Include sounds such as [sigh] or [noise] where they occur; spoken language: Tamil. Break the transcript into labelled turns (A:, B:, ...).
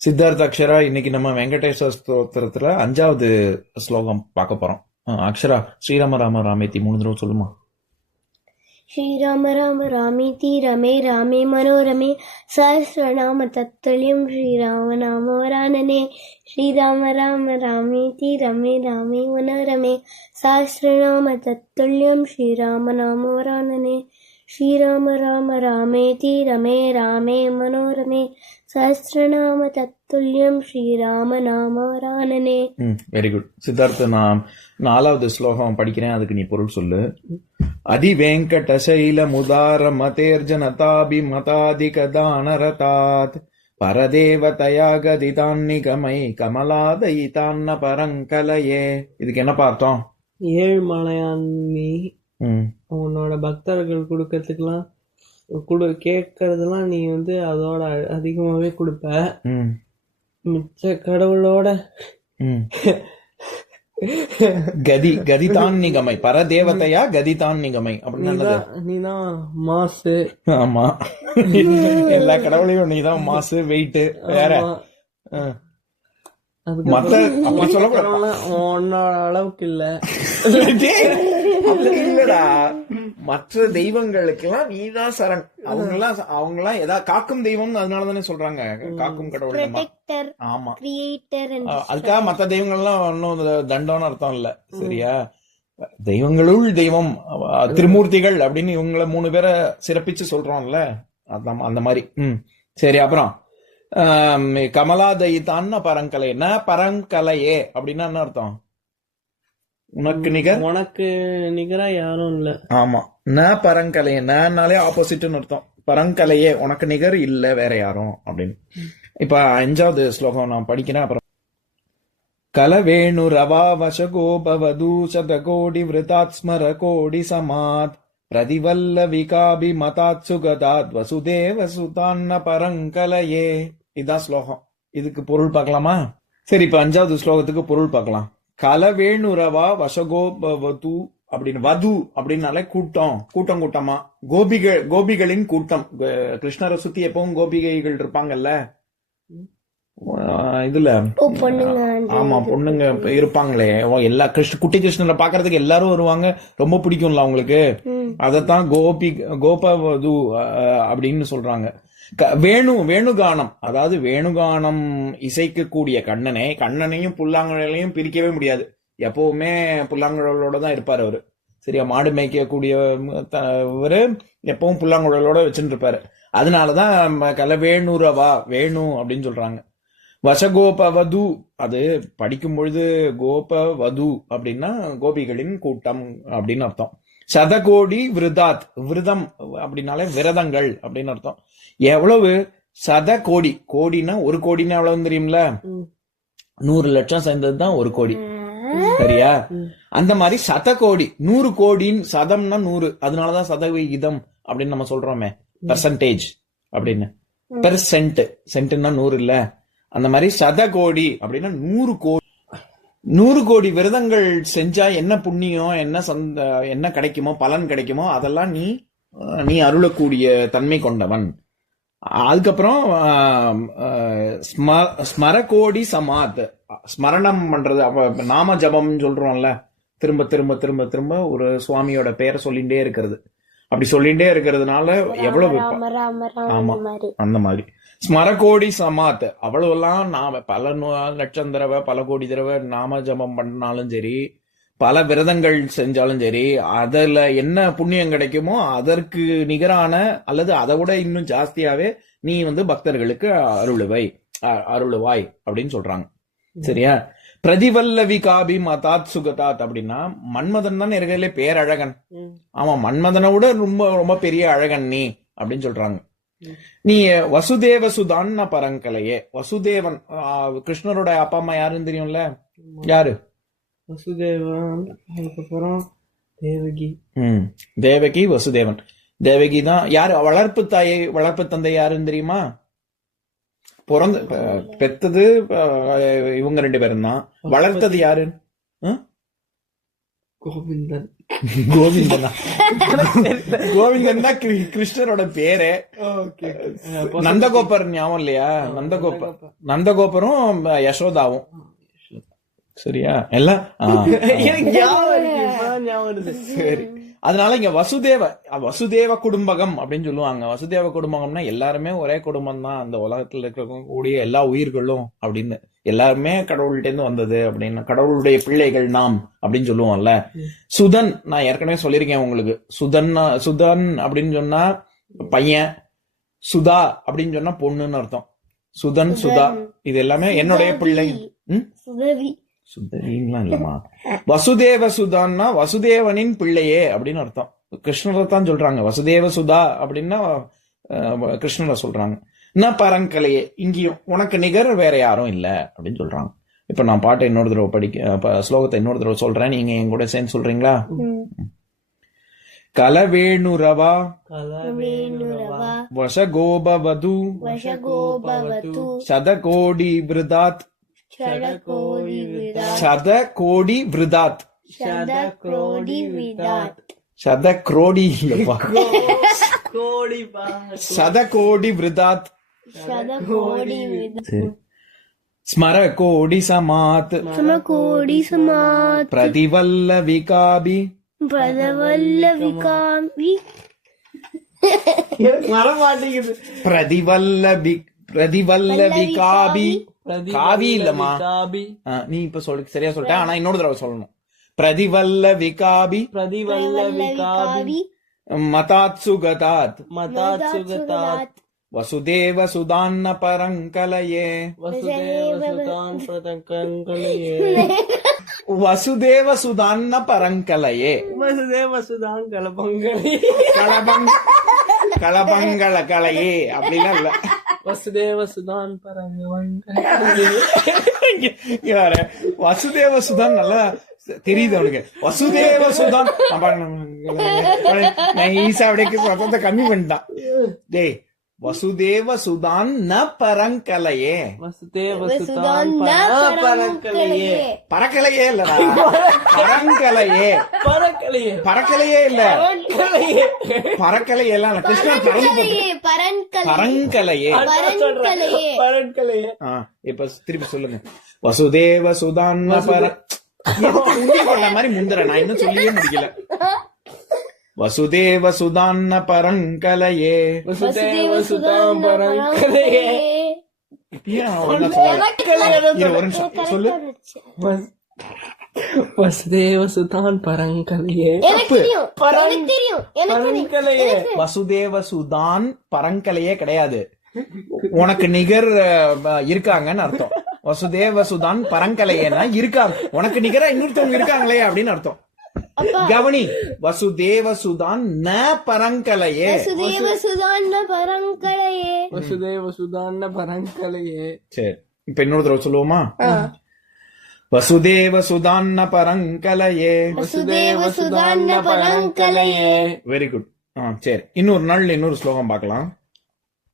A: சித்தார்த்த அக்ஷரா இன்னைக்கு நம்ம வெங்கடேஸ்வர ஸ்தோத்திரத்துல அஞ்சாவது ஸ்லோகம் பார்க்க போறோம். அக்ஷரா ஸ்ரீராம ராம ராமேத்தி மூணு தடவை சொல்லுமா?
B: ஸ்ரீராம ராம ராமேதி ரமே ராமே மனோரமே சஹசிரநாம தத்துல்யம் ஸ்ரீராம நாம வரானனே ஸ்ரீராம ராம ராமேதி ரமே ராமே மனோரமே சஹசிரநாம தத்துல்யம் ஸ்ரீராம நாம வரானனே ஸ்ரீராம ராம ராமேதி ரமே ராமே மனோரமே சஹசிரநாம தத்துல்யம் ஸ்ரீராம நாம
A: நாமாராணனே வெரி குட் சித்தார்த்த நான் நாலாவது ஸ்லோகம் படிக்கிறேன். அதுக்கு நீ பொருள் சொல்லு. அதிவேங்கடசைல முதார மதேர்ஜனதாபி மதாதிக தானரதாத் பரதேவதயாகதிதான்னிகமை கமலாதயிதான்ன பரங்கலையே இதுக்கு என்ன பார்த்தோம்
C: ஏழ்மலையான் நீ உன்னோட பக்தர்கள் கொடுக்கறதுக்கெல்லாம் கொடு கேட்கறதெல்லாம் நீ வந்து அதோட அதிகமாகவே கொடுப்ப. மிச்ச கடவுளோட.
A: ம். கதி கதிதான் நிகமை. பரதேவதையா கதிதான் நிகமை. அப்படின்னு
C: நீதான் மாசு.
A: ஆமா. எல்லா கடவுளையும் நீதான் மாசு வெயிட் வேற.
C: உன்னோட அளவுக்கு இல்ல. [laughs]
A: இல்லடா. மற்ற தெய்வங்களுக்கெல்லாம் நீதான் சரண். அவங்க எல்லாம் அவங்க எல்லாம் ஏதாவது காக்கும் தெய்வம் அதனால தானே சொல்றாங்க காக்கும் கடவுள் ஆமா. அதுக்காக மத்த தெய்வங்கள்லாம் ஒன்னும் தண்டம்னு அர்த்தம் இல்ல. சரியா? தெய்வங்களுள் தெய்வம் திருமூர்த்திகள் அப்படின்னு இவங்கள மூணு பேரை சிறப்பிச்சு சொல்றோம்ல. அதான் அந்த மாதிரி. ம். சரி அப்புறம் ஆம், கமலாதயிதான்னு பரங்கலை. ந பரங்கலையே. அப்படின்னா என்ன அர்த்தம்? உனக்கு நிகர்?
C: உனக்கு நிகரா யாரும் இல்ல.
A: ஆமா. ந பரங்கலையே. நனாலே ஆப்போசிட்னு அர்த்தம். பரங்கலையே உனக்கு நிகர் இல்ல வேற யாரும் அப்படின்னு. இப்ப அஞ்சாவது ஸ்லோகம் நான் படிக்கிறேன் அப்புறம் கலவேணு ரவா வசகோபவது சதகோடி விருதாத் ஸ்மர கோடி சமாத் பிரதிவல்லவிகாபி மதாத் சுகதாத் வசுதேவ சுதான்ன பரங்கலையே இதான் ஸ்லோகம். இதுக்கு பொருள் பார்க்கலாமா? சரி இப்ப அஞ்சாவது ஸ்லோகத்துக்கு பொருள் பார்க்கலாம். கலவேணுரவா வசகோபவது அப்படின்னு வது அப்படின்னாலே கூட்டம் கூட்டம் கூட்டமா. கோபிகள் கோபிகளின் கூட்டம். கிருஷ்ணரை சுத்தி எப்பவும் கோபிகைகள் இருப்பாங்கல்ல? இதுல. ஆமா பொண்ணுங்க இருப்பாங்களே. எல்லா கிருஷ்ண குட்டி கிருஷ்ணரை பாக்குறதுக்கு எல்லாரும் வருவாங்க. ரொம்ப பிடிக்கும்ல அவங்களுக்கு. அதத்தான் கோபி கோபவது அப்படின்னு சொல்றாங்க. வேணு வேணுகானம். அதாவது வேணுகானம் இசைக்கக்கூடிய கண்ணனை கண்ணனையும் புல்லாங்குழலையும் பிரிக்கவே முடியாது. எப்பவுமே புல்லாங்குழலோட தான் இருப்பார் அவர். சரியா மாடு மேய்க்கக்கூடிய இவர் எப்பவும் புல்லாங்குழலோட வச்சுட்டு இருப்பாரு அதனாலதான் ம- கல வேணுரவா வேணு அப்படின்னு சொல்றாங்க. வசகோபவது அது படிக்கும் பொழுது கோபவது அப்படின்னா கோபிகளின் கூட்டம் அப்படின்னு அர்த்தம். சதகோடி விருதாத் விரதம் அப்படின்னாலே விரதங்கள் அப்படின்னு அர்த்தம். எவ்வளவு? சத கோடி கோடினா ஒரு கோடின்னா எவ்வளவு தெரியும்ல. நூறு லட்சம் சேர்ந்ததுதான் ஒரு கோடி. சரியா? அந்த மாதிரி சத கோடி நூறு கோடின்னு சதம்னா நூறு. அதனாலதான் சதவிகிதம் அப்படின்னு நம்ம சொல்றோமே. பெர்சன்டேஜ் அப்படின்னு. பெர்சென்ட் சென்ட்னா நூறு இல்ல. அந்த மாதிரி சத கோடி அப்படின்னா நூறு கோடி. நூறு கோடி விரதங்கள் செஞ்சா என்ன புண்ணியம் என்ன சந்த என்ன கிடைக்குமோ பலன் கிடைக்குமோ அதெல்லாம் நீ நீ அருளக்கூடிய தன்மை கொண்டவன். அதுக்கப்புறம் ஸ்ம- ஸ்மரகோடி சமாத். ஸ்மரணம் பண்றது அப்ப நாம ஜபம்னு சொல்றோம்ல திரும்ப திரும்ப திரும்ப திரும்ப ஒரு சுவாமியோட பெயரை சொல்லிகிட்டே இருக்கிறது. அப்படி சொல்லிட்டே இருக்கிறதுனால எவ்வளவு ஆமா.
B: அந்த மாதிரி.
A: ஸ்மரகோடி சமாத் அவ்வளவெல்லாம் நாம பல லட்சம் தடவை பல கோடி தடவை நாம ஜபம் பண்ணாலும் சரி பல விரதங்கள் செஞ்சாலும் சரி அதுல என்ன புண்ணியம் கிடைக்குமோ அதற்கு நிகரான அல்லது அதை விட இன்னும் ஜாஸ்தியாவே நீ வந்து பக்தர்களுக்கு அருளுவை அருளுவாய் அப்படின்னு சொல்றாங்க. சரியா? பிரதிவல்லவி காபி மதாத் சுகதாத் அப்படின்னா மன்மதன் தான் இருக்கிறதுல பேரழகன். ஆமா மன்மதனை விட ரொம்ப ரொம்ப பெரிய அழகன் நீ அப்படின்னு சொல்றாங்க. நீ வசுதேவ சுதான்ன பரங்கலையே. வசுதேவன் கிருஷ்ணரோட அப்பா அம்மா யாருன்னு தெரியும்ல? யாரு?
C: வசுதேவன் அதுக்கப்புறம் தேவகி.
A: ம். தேவகி வசுதேவன். தேவகி தான் யாரு? வளர்ப்பு தாயை வளர்ப்பு தந்தை யாருன்னு தெரியுமா? பிறந்த பெத்தது இவங்க ரெண்டு பேரும் தான். வளர்த்தது யாரு?
C: கோவிந்தன்.
A: கோவிந்தனா? [laughs] கோவிந்தன் தான் கிரு- கிருஷ்ணரோட பேரு. நந்தகோபர் ஞாபகம் இல்லையா? நந்தகோபர். நந்தகோபரும் யசோதாவும். சரியா? எல்லாம்? சரி. அதனால இங்க வசுதேவ வசுதேவ குடும்பகம் அப்படின்னு சொல்லுவாங்க. வசுதேவ குடும்பகம்னா எல்லாருமே ஒரே குடும்பம் தான். அந்த உலகத்துல இருக்கிறவங்க கூடிய எல்லா உயிர்களும் அப்படின்னு. எல்லாருமே கடவுள்கிட்ட இருந்து வந்தது அப்படின்னு. கடவுளுடைய பிள்ளைகள் நாம் அப்படின்னு சொல்லுவோம்ல. சுதன் நான் ஏற்கனவே சொல்லியிருக்கேன் உங்களுக்கு. சுதன் சுதன் அப்படின்னு சொன்னா பையன். சுதா அப்படின்னு சொன்னா பொண்ணுன்னு அர்த்தம். சுதன் சுதா. இது எல்லாமே என்னுடைய பிள்ளை. ம்?
B: சுதவி
A: சுதவின்லாம் இல்லம்மா. வசுதேவ சுதான்னா வசுதேவனின் பிள்ளையே அப்படின்னு அர்த்தம். கிருஷ்ணரை தான் சொல்றாங்க. வசுதேவ சுதா அப்படின்னா கிருஷ்ணரை சொல்றாங்க. என்ன பரங்கலையே இங்கேயும் உனக்கு நிகர் வேற யாரும் இல்ல அப்படின்னு சொல்றாங்க. இப்ப நான் பாட்டை இன்னொரு தடவை படிக்க ஸ்லோகத்தை இன்னொரு தடவை சொல்றேன். நீங்க என் கூட சேர்ந்து சொல்றீங்களா? கலவேணுரவா.
B: வேணுரவா
A: வசகோபவது. சதகோடி விருதாத்.
B: விதாத்
A: சதகோடி விருதாத்
B: விதாத்
A: சதக்ரோடி இல்லப்பா
C: கோடி பா
A: சதகோடி விருதாத் ஸ்மர கோடி சமாத்
B: சமகோடி சமாத்
A: பிரதிவல்லவிகாபி.
B: பதவல்லவிகாமி
C: எனக்கு வர மாட்டேங்குது
A: பிரதிவல்லபி பிரதிவல்லவிகாபி காவி இல்லம்மா நீ இப்ப சொல் சரியா சொல்லிட்ட? ஆனா இன்னொரு தடவை சொல்லணும். பிரதிவல்லவிகாபி
C: பிரதிவல்லவி காபி
A: மதாத்சுகதாத்
C: மதாத் சுகதாத்.
A: வசுதேவ சுதான்ன பரங்கலயே [laughs]
C: வசுதேவ சுதான் பிரதங்கங்களையே
A: வசுதேவ சுதான்ன பரங்கலயே
C: வசுதேவ சுதான் கலபங்களே
A: களபங் களபங்கள கலையே அப்படிலாம் இல்ல.
C: வசுதேவ சுதான்
A: வசுதேவ சுதான் நல்லா தெரியுது அவனுக்கு வசுதேவ சுதான் நைஸா அப்படியே கம்மி பண்ணிட்டான் டேய் வசுதேவ சுதான் ந பரங்கலையே.
C: வசுதேவ
B: சுதான்
C: சுதான் பரங்களையே
A: பறக்கலையே இல்லடா. பரங்கலையே.
C: பரக்கலையே.
A: பறக்கலையே இல்ல.
C: பரங்களையே
A: பறக்கலையே எல்லாம் இல்ல. கிருஷ்ணன் பறந்து பரங்கலையே ஆ, இப்ப திருப்பி சொல்லுங்க. வசுதேவ சுதான்ன பர மாதிரி முந்திர நான் இன்னும் சொல்லியே முடிக்கல. வசுதேவ சுதான்ன பரங்கலையே
C: வசுதேவ
A: ஒரு நிமிஷம் சொல்லு
C: வசுதேவ சுதான் பரங்களையே
B: எனக்கு தெரியும் எனக்கு தெரியும் எனக்கு தெரியும்
C: பரங்களையே
A: வசுதேவ சுதான் பரங்கலையே கிடையாது. [laughs] உனக்கு நிகர் இருக்காங்கன்னு அர்த்தம். வசுதேவ சுதான் பரங்கலையேனா இருக்காங்க. உனக்கு நிகரா இன்னொருத்தவங்க இருக்காங்களே அப்படின்னு அர்த்தம். கவனி. வசுதேவ சுதான் ந பரங்கலையே
B: சுதேவ சுதான்ன பரங்களையே.
C: வசுதேவ சுதான் பரங்களையே.
A: சரி. இப்ப இன்னொரு தடவை சொல்லுவோமா? வசுதேவ சுதான்ன பரங்கலையே
B: சுதேவ சுதான்ன பரங்களையே.
A: வெரி குட் சரி. இன்னொரு நாள் இன்னொரு ஸ்லோகம் பார்க்கலாம்.